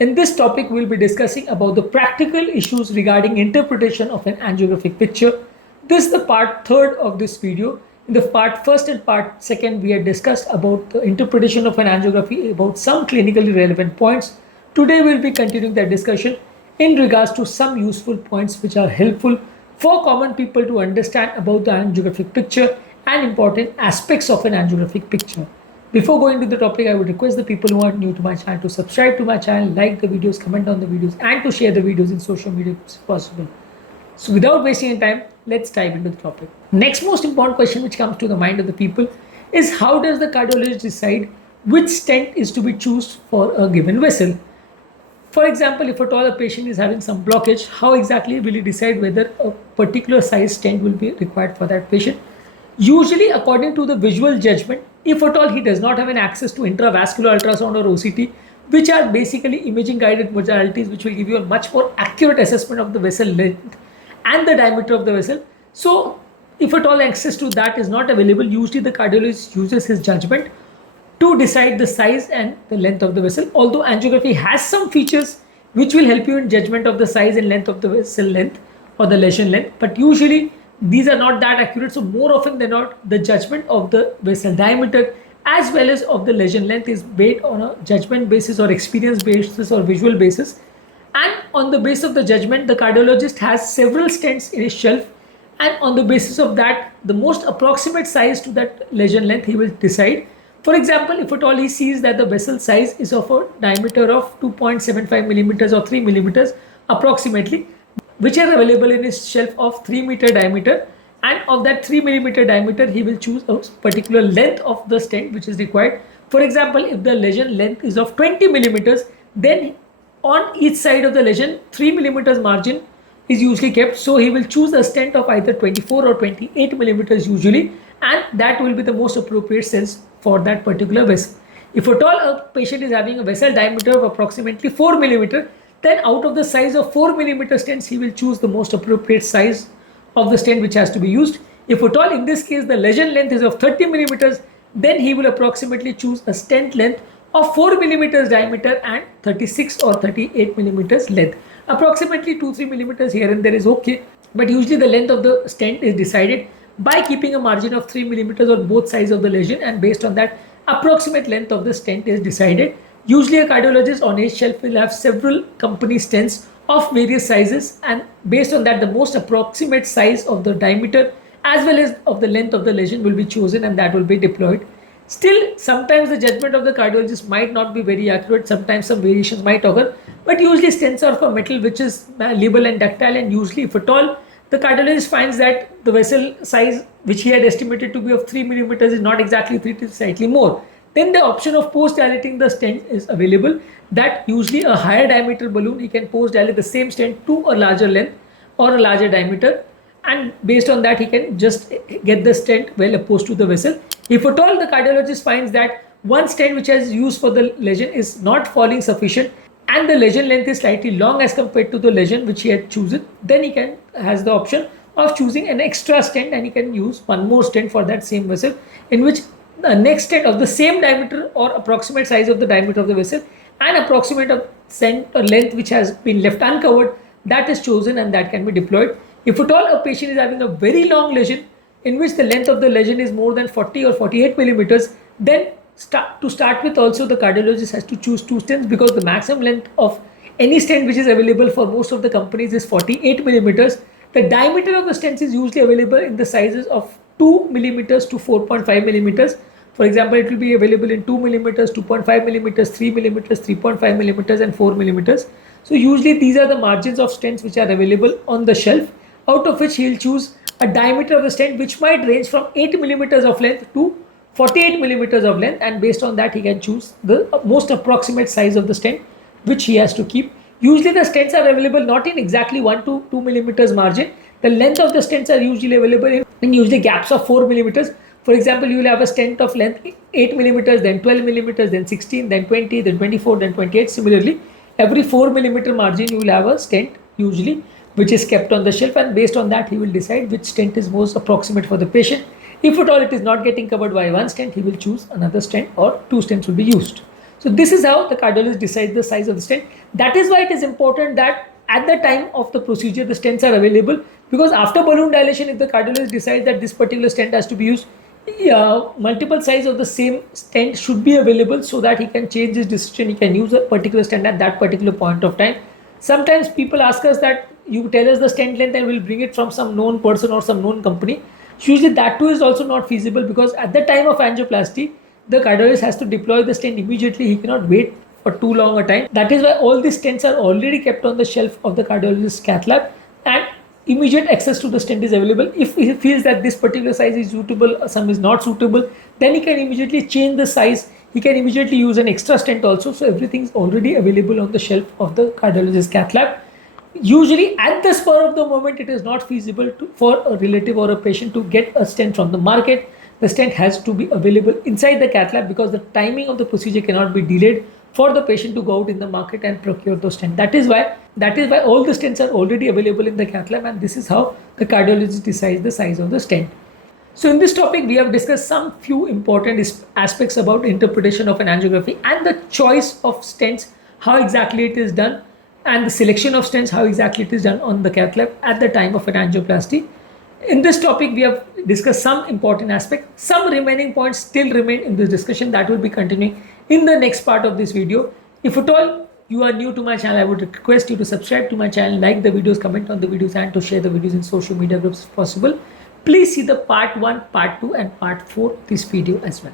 In this topic, we'll be discussing about the practical issues regarding interpretation of an angiographic picture. This is the part third of this video. In the part first and part second, we had discussed about the interpretation of an angiography, about some clinically relevant points. Today, we'll be continuing that discussion in regards to some useful points which are helpful for common people to understand about the angiographic picture and important aspects of an angiographic picture. Before going to the topic, I would request the people who are new to my channel to subscribe to my channel, like the videos, comment on the videos, and to share the videos in social media if possible. So without wasting any time, let's dive into the topic. Next most important question which comes to the mind of the people is, how does the cardiologist decide which stent is to be chosen for a given vessel? For example, if at all a patient is having some blockage, how exactly will he decide whether a particular size stent will be required for that patient? Usually, according to the visual judgment, if at all he does not have an access to intravascular ultrasound or OCT, which are basically imaging guided modalities which will give you a much more accurate assessment of the vessel length and the diameter of the vessel. So, if at all access to that is not available, usually the cardiologist uses his judgment to decide the size and the length of the vessel. Although angiography has some features which will help you in judgment of the size and length of the vessel length or the lesion length, but usually these are not that accurate. So more often than not, the judgment of the vessel diameter as well as of the lesion length is based on a judgment basis or experience basis or visual basis. And on the basis of the judgment, the cardiologist has several stents in his shelf, and on the basis of that, the most approximate size to that lesion length he will decide. For example, if at all he sees that the vessel size is of a diameter of 2.75 millimeters or 3 millimeters approximately, which are available in his shelf of 3 meter diameter, and of that 3 millimeter diameter he will choose a particular length of the stent which is required. For example, if the lesion length is of 20 millimeters, then on each side of the lesion 3 millimeters margin is usually kept, so he will choose a stent of either 24 or 28 millimeters usually, and that will be the most appropriate size for that particular vessel. If at all a patient is having a vessel diameter of approximately 4 millimeter, then out of the size of 4 millimeter stents, he will choose the most appropriate size of the stent which has to be used. If at all in this case the lesion length is of 30 millimeters, then he will approximately choose a stent length of 4 millimeters diameter and 36 or 38 millimeters length. Approximately 2-3 millimeters here and there is okay, but usually the length of the stent is decided by keeping a margin of 3 millimeters on both sides of the lesion, and based on that, approximate length of the stent is decided. Usually a cardiologist on his shelf will have several company stents of various sizes, and based on that the most approximate size of the diameter as well as of the length of the lesion will be chosen, and that will be deployed. Still, sometimes the judgment of the cardiologist might not be very accurate, sometimes some variations might occur, but usually stents are for metal which is malleable and ductile, and usually if at all the cardiologist finds that the vessel size which he had estimated to be of 3 millimeters is not exactly 3, it is slightly more, then the option of post dilating the stent is available. That usually a higher diameter balloon, he can post dilate the same stent to a larger length or a larger diameter, and based on that he can just get the stent well opposed to the vessel. If at all the cardiologist finds that one stent which has used for the lesion is not falling sufficient and the lesion length is slightly long as compared to the lesion which he had chosen, then he has the option of choosing an extra stent, and he can use one more stent for that same vessel, in which the next stent of the same diameter or approximate size of the diameter of the vessel and approximate of stent or length which has been left uncovered, that is chosen and that can be deployed. If at all a patient is having a very long lesion in which the length of the lesion is more than 40 or 48 millimeters, then to start with also the cardiologist has to choose two stents, because the maximum length of any stent which is available for most of the companies is 48 millimeters. The diameter of the stents is usually available in the sizes of 2 millimeters to 4.5 millimeters. For example, it will be available in 2 millimeters, 2.5 millimeters, 3 millimeters, 3.5 millimeters, and 4 millimeters. So usually these are the margins of stents which are available on the shelf, out of which he will choose a diameter of the stent which might range from 8 millimeters of length to 48 millimeters of length, and based on that he can choose the most approximate size of the stent which he has to keep. Usually the stents are available not in exactly 1 to 2 millimeters margin. The length of the stents are usually available in usually gaps of 4 millimeters. For example, you will have a stent of length 8 millimeters, then 12 millimeters, then 16, then 20, then 24, then 28. Similarly, every 4 millimeter margin you will have a stent usually which is kept on the shelf, and based on that he will decide which stent is most approximate for the patient. If at all it is not getting covered by one stent, he will choose another stent or two stents will be used. So this is how the cardiologist decides the size of the stent. That is why it is important that at the time of the procedure, the stents are available, because after balloon dilation, if the cardiologist decides that this particular stent has to be used, multiple size of the same stent should be available so that he can change his decision. He can use a particular stent at that particular point of time. Sometimes people ask us that you tell us the stent length and we'll bring it from some known person or some known company. Usually that too is also not feasible, because at the time of angioplasty, the cardiologist has to deploy the stent immediately. He cannot wait for too long a time. That is why all these stents are already kept on the shelf of the cardiologist's cath lab, and immediate access to the stent is available. If he feels that this particular size is suitable, some is not suitable, then he can immediately change the size. He can immediately use an extra stent also. So everything is already available on the shelf of the cardiologist's cath lab. Usually at the spur of the moment, it is not feasible for a relative or a patient to get a stent from the market. The stent has to be available inside the cath lab, because the timing of the procedure cannot be delayed for the patient to go out in the market and procure those stents. That is why all the stents are already available in the cath lab, and this is how the cardiologist decides the size of the stent. So in this topic, we have discussed some few important aspects about interpretation of an angiography and the choice of stents, how exactly it is done, and the selection of stents, how exactly it is done on the cath lab at the time of an angioplasty. In this topic, we have discussed some important aspects. Some remaining points still remain in this discussion that will be continuing in the next part of this video. If at all you are new to my channel, I would request you to subscribe to my channel, like the videos, comment on the videos, and to share the videos in social media groups if possible. Please see the part 1, part 2, and part 4 of this video as well.